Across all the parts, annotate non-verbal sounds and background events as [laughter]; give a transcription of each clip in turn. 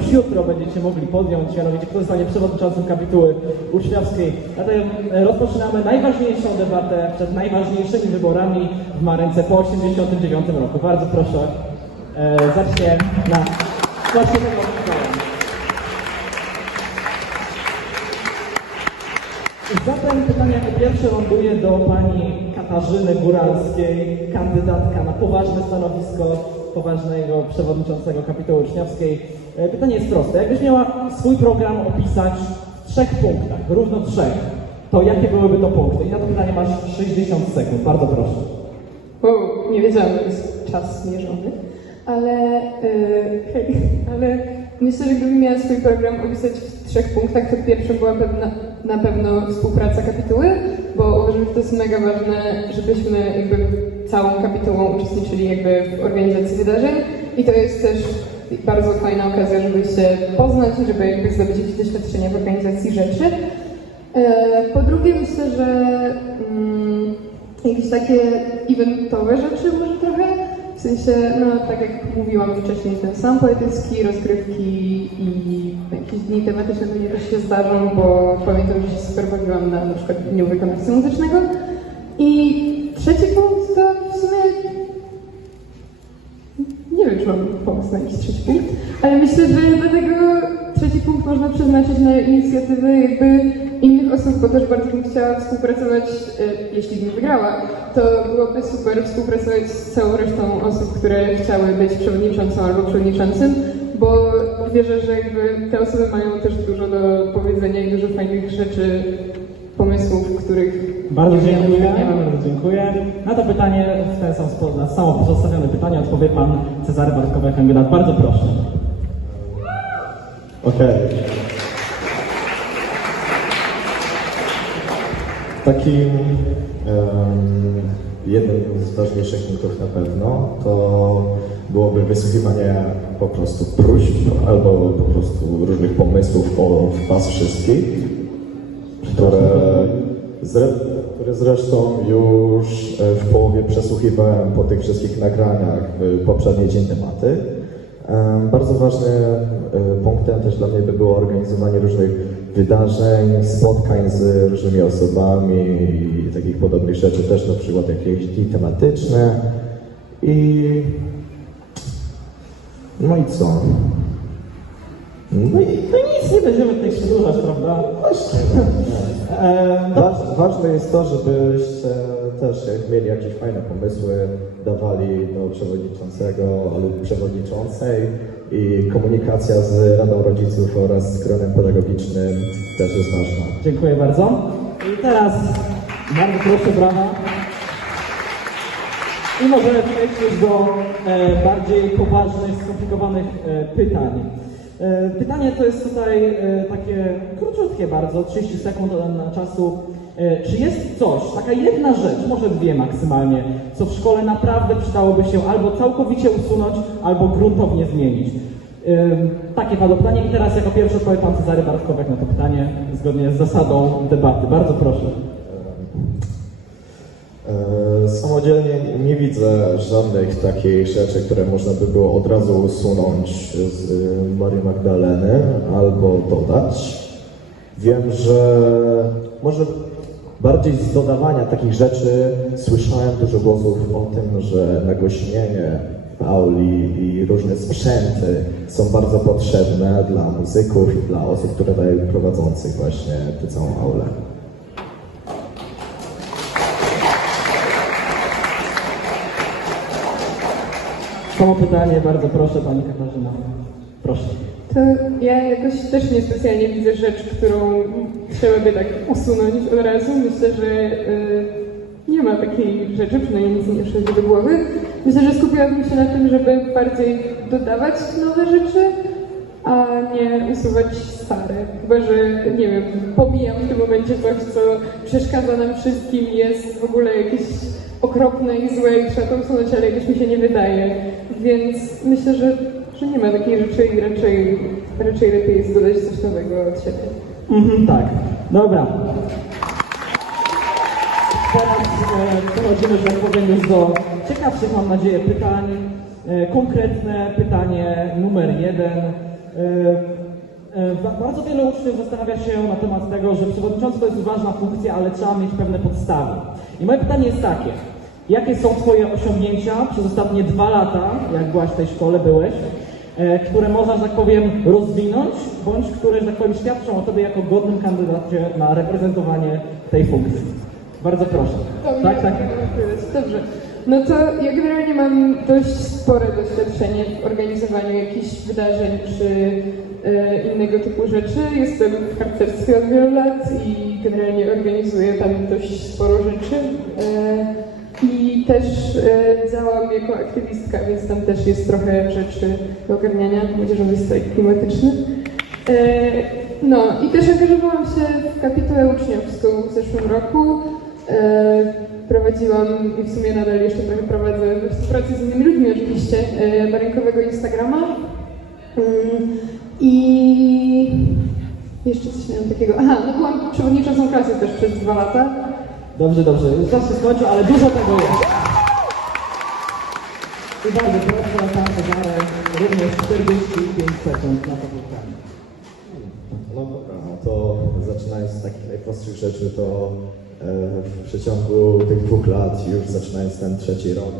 już jutro będziecie mogli podjąć, mianowicie kto zostanie przewodniczącym kapituły uczniowskiej. Zatem e, rozpoczynamy najważniejszą debatę przed najważniejszymi wyborami w Marence po 89 roku. Bardzo proszę, e, zacznie na tego wyborem. Zatem pytanie jako pierwsze ląduje do pani Katarzyny Góralskiej, kandydatka na poważne stanowisko poważnego przewodniczącego kapituły uczniowskiej. E, Pytanie jest proste. Jakbyś miała swój program opisać w trzech punktach, równo trzech, to jakie byłyby to punkty? I na to pytanie masz 60 sekund. Bardzo proszę. Bo nie wiedziałam, że jest czas zmierzony, ale, yy, ale myślę, że gdybym miała swój program opisać w trzech punktach, to pierwszym była pewna, na pewno współpraca kapituły, bo uważam, że to jest mega ważne, żebyśmy jakby całą kapitułą uczestniczyli jakby w organizacji wydarzeń i to jest też bardzo fajna okazja, żeby się poznać, żeby jakby zdobyć jakieś doświadczenia w organizacji rzeczy. E, Po drugie myślę, że mm, jakieś takie eventowe rzeczy może trochę, w sensie, no tak jak mówiłam wcześniej, ten sam poetycki, rozgrywki i jakieś dni tematyczne pewnie też się zdarzą, bo pamiętam, że się super bawiłam na na przykład Dniu Wykonawcy Muzycznego. I trzeci punkt to w sumie nie wiem, czy mam pomysł na jakiś trzeci punkt, ale myślę, że do tego trzeci punkt można przeznaczyć na inicjatywy jakby innych osób, bo też bardzo bym chciała współpracować, e, jeśli bym wygrała, to byłoby super współpracować z całą resztą osób, które chciały być przewodniczącą albo przewodniczącym, bo wierzę, że jakby te osoby mają też dużo do powiedzenia i dużo fajnych rzeczy, pomysłów, których Bardzo nie dziękuję. Bardzo dziękuję. Na to pytanie, w ten sam sposób, na samo pozostawione pytanie odpowie pan Cezary Bartkowy, kandydat. Bardzo proszę. Okej. Takim em, jednym z ważniejszych punktów na pewno to byłoby wysłuchiwanie po prostu próśb albo po prostu różnych pomysłów od Was wszystkich, które, zre, które zresztą już e, w połowie przesłuchiwałem po tych wszystkich nagraniach w poprzedniej dzień debaty. Em, Bardzo ważnym e, punktem też dla mnie by było organizowanie różnych wydarzeń, spotkań z różnymi osobami i takich podobnych rzeczy, też na przykład jakieś dni tematyczne i no i co? No i No nic, nie będziemy tutaj przedłużać, prawda? właśnie. Wa- ważne jest to, żebyście też jak mieli jakieś fajne pomysły, dawali do przewodniczącego lub przewodniczącej i komunikacja z Radą Rodziców oraz z gronem pedagogicznym też jest ważna. Dziękuję bardzo. I teraz bardzo proszę brawa. I możemy przejść do e, bardziej poważnych, skomplikowanych e, pytań. E, pytanie to jest tutaj e, takie króciutkie bardzo, 30 sekund czasu. E, czy jest coś, taka jedna rzecz, może dwie maksymalnie, co w szkole naprawdę przydałoby się albo całkowicie usunąć, albo gruntownie zmienić? Takie padło pytanie i teraz jako pierwszy odpowie pan Cezary Bartkowek na to pytanie zgodnie z zasadą debaty. Bardzo proszę. E, Samodzielnie nie widzę żadnych takich rzeczy, które można by było od razu usunąć z Marii Magdaleny albo dodać. Wiem, że może bardziej z dodawania takich rzeczy słyszałem dużo głosów o tym, że nagłośnienie auli i różne sprzęty są bardzo potrzebne dla muzyków i dla osób, które prowadzących właśnie tę całą aulę. Samo pytanie, bardzo proszę pani Katarzyna. Proszę. To ja jakoś też niespecjalnie widzę rzecz, którą trzeba by tak usunąć od razu. Myślę, że y, nie ma takiej rzeczy, przynajmniej nic nie przychodzi do głowy. Myślę, że skupiłabym się na tym, żeby bardziej dodawać nowe rzeczy, a nie usuwać stare. Chyba, że nie wiem, pomijam w tym momencie coś, co przeszkadza nam wszystkim, jest w ogóle jakieś okropne i złe i trzeba to usunąć, ale jakoś mi się nie wydaje. Więc myślę, że, że nie ma takiej rzeczy i raczej, raczej lepiej jest dodać coś nowego od siebie. Mhm, tak. Dobra. Teraz e, przechodzimy, że tak powiem, już do ciekawszych, mam nadzieję, pytań. E, konkretne pytanie numer jeden. e, ba- bardzo wielu uczniów zastanawia się na temat tego, że przewodniczący to jest ważna funkcja, ale trzeba mieć pewne podstawy. I moje pytanie jest takie. Jakie są Twoje osiągnięcia przez ostatnie dwa lata, jak byłaś w tej szkole, byłeś, które można, że tak powiem, rozwinąć, bądź które, że tak powiem, świadczą o Tobie jako godnym kandydacie na reprezentowanie tej funkcji? Bardzo proszę. Dobrze, Tak, tak. Dobrze. No to ja generalnie mam dość spore doświadczenie w organizowaniu jakichś wydarzeń czy e, innego typu rzeczy. Jestem w harcerstwie od wielu lat i generalnie organizuję tam dość sporo rzeczy. E, też e, działam jako aktywistka, więc tam też jest trochę rzeczy do ogarniania, młodzieżowy strajk klimatyczny. E, No i też angażowałam się w kapitułę uczniowską w zeszłym roku. E, Prowadziłam i w sumie nadal jeszcze trochę prowadzę we współpracy z innymi ludźmi oczywiście barynkowego Instagrama. Mm, I jeszcze coś miałam takiego. Aha, no byłam przewodniczącą klasy też przez dwa lata. Dobrze, dobrze. Już czas się skończył, ale dużo tego jest. I bardzo proszę, pan zegarek, również 45 sekund na pytanie. No dobra, no to zaczynając z takich najprostszych rzeczy, to e, w przeciągu tych dwóch lat, już zaczynając ten trzeci rok,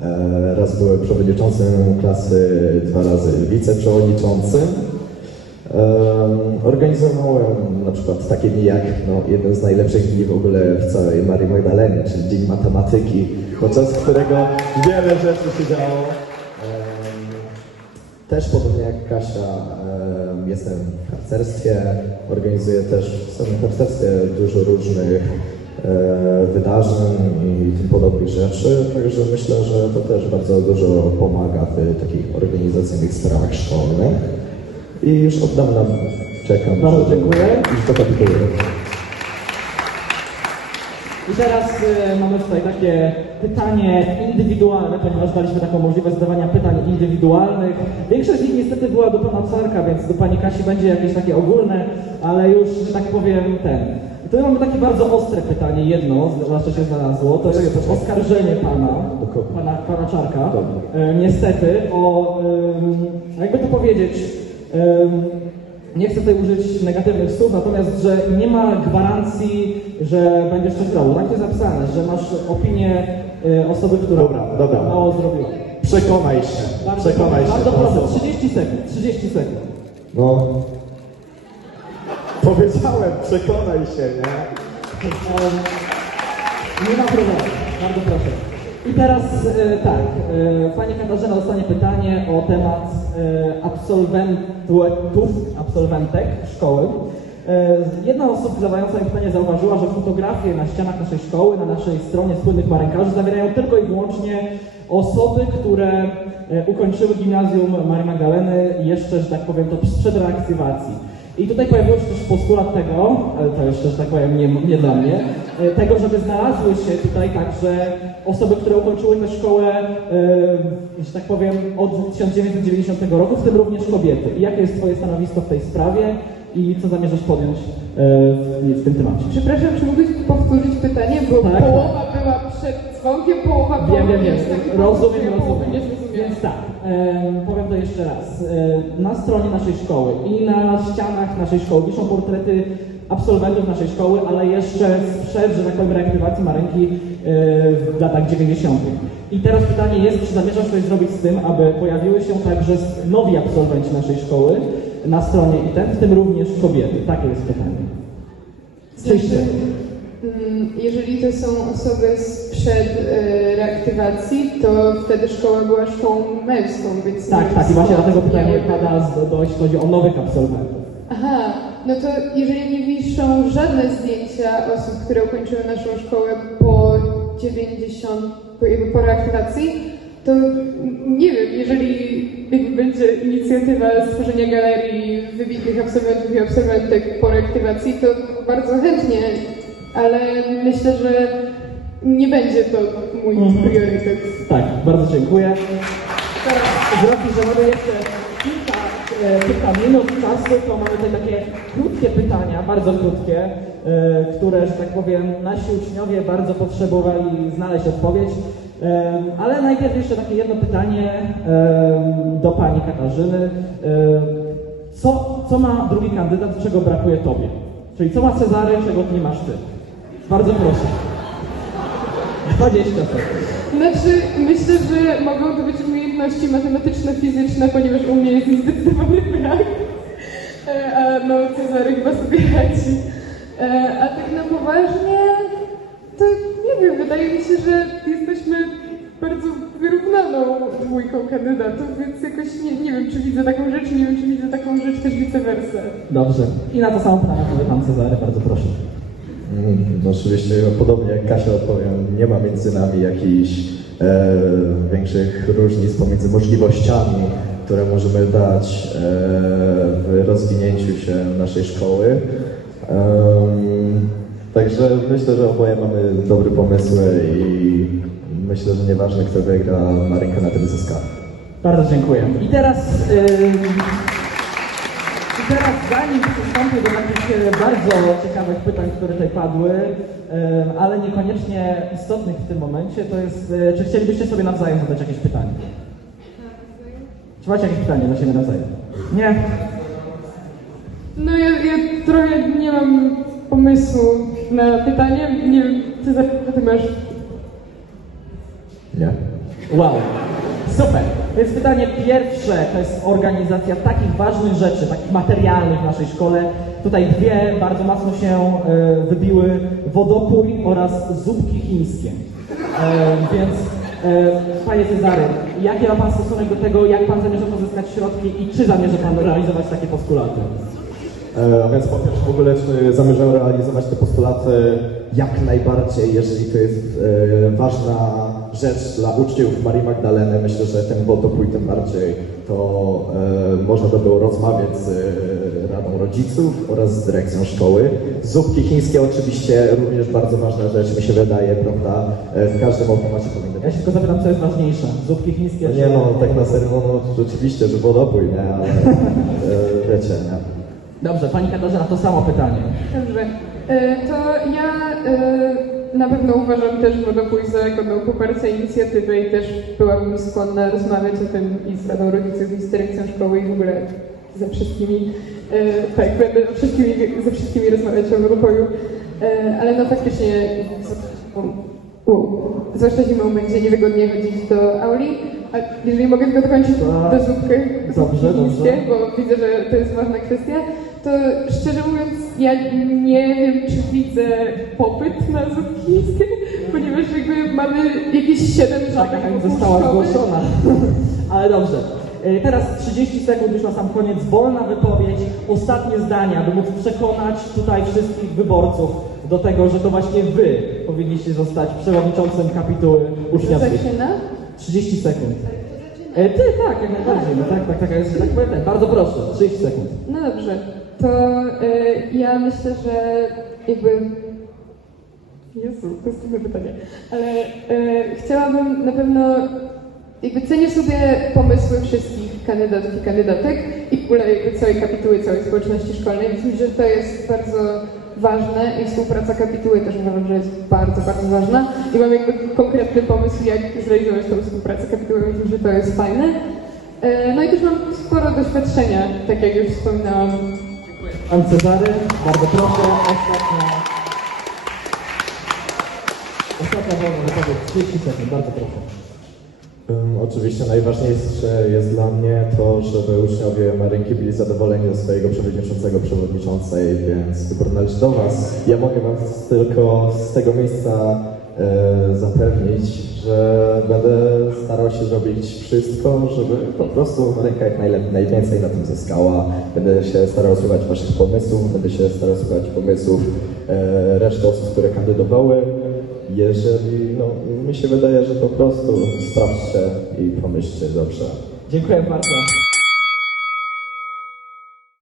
e, raz byłem przewodniczącym klasy, dwa razy wiceprzewodniczącym. Organizowałem na przykład takie dni jak no, jeden z najlepszych dni w ogóle w całej Marii Magdalenie, czyli Dzień Matematyki, podczas którego wiele rzeczy się działo. Też podobnie jak Kasia, em, jestem w harcerstwie, organizuję też w samym harcerstwie dużo różnych e, wydarzeń i tym podobnych rzeczy, także myślę, że to też bardzo dużo pomaga w takich organizacyjnych sprawach szkolnych. I już od dawna czekam, Bardzo dziękuję. iść do kapituły. I teraz y, mamy tutaj takie pytanie indywidualne, ponieważ daliśmy taką możliwość zadawania pytań indywidualnych. Większość z nich niestety była do pana Czarka, więc do pani Kasi będzie jakieś takie ogólne, ale już, że tak powiem, ten. I tutaj mamy takie bardzo ostre pytanie, jedno, zawsze się znalazło, to jest oskarżenie pana, pana, pana Czarka, e, niestety, o, ym, jakby to powiedzieć, nie chcę tutaj użyć negatywnych słów, natomiast, że nie ma gwarancji, że będziesz coś robił. Tak jest zapisane, że masz opinię y, osoby, która Dobra, dobra. mało zrobiła. Przekonaj się, Bardzo, przekonaj się. bardzo proszę, osobą. 30 sekund, 30 sekund. No. Powiedziałem, przekonaj się, nie? Nie ma problemu, bardzo proszę. I teraz e, tak, e, Pani Katarzyna dostanie pytanie o temat e, absolwentów, absolwentek szkoły. E, Jedna osoba zadająca mi pytanie zauważyła, że fotografie na ścianach naszej szkoły, na naszej stronie wspólnych marynkarzy zawierają tylko i wyłącznie osoby, które e, ukończyły gimnazjum Marii Magdaleny jeszcze, że tak powiem, to sprzed reaktywacji. I tutaj pojawił się też postulat tego, ale to jeszcze, że tak powiem, nie, nie dla mnie, e, tego, żeby znalazły się tutaj także osoby, które ukończyły tę szkołę, e, że tak powiem, od 1990 roku, w tym również kobiety. I jakie jest Twoje stanowisko w tej sprawie i co zamierzasz podjąć e, w, tym temacie? Przepraszam, czy powtórzyć pytanie, bo Tak, połowa była przed dzwonkiem, połowa po Wiem, wiem, wiem. Rozumiem, rozumiem. Więc tak, em, powiem to jeszcze raz. E, na stronie naszej szkoły i na ścianach naszej szkoły wiszą portrety absolwentów naszej szkoły, ale jeszcze sprzed, że tak powiem, reaktywacji Marynki e, w latach 90. I teraz pytanie jest, czy zamierzasz coś zrobić z tym, aby pojawiły się także nowi absolwenci naszej szkoły na stronie i ten, w tym również kobiety? Takie jest pytanie. Czyście. Mm, jeżeli to są osoby sprzed e, reaktywacji, to wtedy szkoła była szkołą męską, więc... Tak, tak, i właśnie dlatego pytanie pada, z- do, jeśli chodzi o nowych absolwentów. Aha, no to jeżeli nie wiszą żadne zdjęcia osób, które ukończyły naszą szkołę po 90, po, jakby po reaktywacji, to nie wiem, jeżeli będzie inicjatywa stworzenia galerii wybitnych absolwentów i absolwentek po reaktywacji, to bardzo chętnie, ale myślę, że nie będzie to mój Mhm. priorytet. Tak, bardzo dziękuję. Teraz z racji, że mamy jeszcze kilka, e, kilka minut czasu, to mamy tutaj takie krótkie pytania, bardzo krótkie, e, które, że tak powiem, nasi uczniowie bardzo potrzebowali znaleźć odpowiedź. E, ale najpierw jeszcze takie jedno pytanie e, do Pani Katarzyny. E, co, co ma drugi kandydat, czego brakuje tobie? Czyli co ma Cezary, czego nie masz ty? Bardzo proszę. 20 sekund. Znaczy, myślę, że mogą to być umiejętności matematyczno-fizyczne, ponieważ u mnie jest ich zdecydowany brak. E, A no, Cezary chyba sobie radzi. E, A tak na poważnie, to nie wiem, wydaje mi się, że jesteśmy bardzo wyrównaną dwójką kandydatów, więc jakoś nie, nie wiem, czy widzę taką rzecz, nie wiem, czy widzę taką rzecz też vice versa. Dobrze. I na to samo pytanie odpowie pan Cezary, bardzo proszę. No oczywiście podobnie jak Kasia odpowiem, nie ma między nami jakichś e, większych różnic pomiędzy możliwościami, które możemy dać e, w rozwinięciu się naszej szkoły. Także myślę, że oboje mamy dobre pomysły i myślę, że nieważne kto wygra, Marynka na tym zyska. Bardzo dziękuję. I teraz, i teraz zanim przystąpię do takich bardzo ciekawych pytań, które tutaj padły, ale niekoniecznie istotnych w tym momencie, to jest, e, czy chcielibyście sobie nawzajem zadać jakieś pytanie? Czy macie jakieś pytanie do siebie nawzajem? Nie? No ja, ja trochę nie mam pomysłu na pytanie. Nie wiem, co ty masz? Nie? Wow. Super. Więc pytanie pierwsze to jest organizacja takich ważnych rzeczy, takich materialnych w naszej szkole. Tutaj dwie bardzo mocno się e, wybiły wodopój oraz zupki chińskie. E, więc e, panie Cezary, jaki ma pan stosunek do tego, jak pan zamierza pozyskać środki i czy zamierza pan realizować takie postulaty? E, więc po pierwsze w ogóle, czy zamierzam realizować te postulaty jak najbardziej, jeżeli to jest e, ważna rzecz dla uczniów Marii Magdaleny, myślę, że ten wodopój tym bardziej, to e, można by było rozmawiać z e, Radą Rodziców oraz z dyrekcją szkoły. Zupki chińskie oczywiście również bardzo ważna rzecz, mi się wydaje, prawda, e, w każdym automacie powinny Ja się tylko zapytam, co jest ważniejsze? Zupki chińskie No czy... nie no, tak na serio, no, no rzeczywiście, że wodopój, nie, ale e, wiecie, nie. Dobrze, pani Katarzyna, to samo pytanie. Dobrze. E, To ja e, na pewno uważam też wodopój za godną poparcia inicjatywę i też byłabym skłonna rozmawiać o tym i z Radą Rodziców, i z dyrekcją szkoły i w ogóle ze wszystkimi. E, Tak, będę wszystkimi, ze wszystkimi rozmawiać o wodopoju. E, Ale no faktycznie u, zwłaszcza zimą będzie niewygodnie chodzić do auli. A jeżeli mogę tylko dokończyć Tak. do zupkę, Dobrze, dobrze. bo widzę, że to jest ważna kwestia, to szczerze mówiąc, ja nie wiem, czy widzę popyt na zupki chińskie, ponieważ jakby mamy jakieś 7 Taka żabek chęć wokół została zgłoszona. [laughs] Ale dobrze. E, Teraz 30 sekund już na sam koniec, wolna wypowiedź, ostatnie zdania, by móc przekonać tutaj wszystkich wyborców do tego, że to właśnie wy powinniście zostać przewodniczącym kapituły uczniowskiej. Zaczyna? 30 sekund. E, ty, tak, jak najbardziej. No tak, tak, tak, jest, tak tak. Bardzo proszę, 30 sekund. No dobrze, to y, ja myślę, że jakby... Jezu, to jest trudne pytanie. Ale y, chciałabym na pewno... Jakby cenię sobie pomysły wszystkich kandydatów i kandydatek i w ogóle jakby całej kapituły, całej społeczności szkolnej, myślę, że to jest bardzo ważne i współpraca kapituły też uważam, że jest bardzo, bardzo ważna i mam jakby konkretny pomysł, jak zrealizować tą współpracę kapituły, myślę, że to jest fajne. E, No i też mam sporo doświadczenia, tak jak już wspominałam. Pan Cezary, bardzo proszę, ostatnia... Ostatnia wolna wypowiedź, 30 sekund, bardzo proszę. Oczywiście najważniejsze jest dla mnie to, żeby uczniowie Marynki byli zadowoleni ze swojego przewodniczącego, przewodniczącej, więc wybór należy do Was. Ja mogę Wam tylko z tego miejsca e, zapewnić, że będę starał się zrobić wszystko, żeby po prostu Marynka jak najlepiej, najwięcej na tym zyskała. Będę się starał słuchać Waszych pomysłów, będę się starał słuchać pomysłów e, reszty osób, które kandydowały. Jeżeli, no, mi się wydaje, że po prostu sprawdźcie i pomyślcie dobrze. Dziękuję bardzo.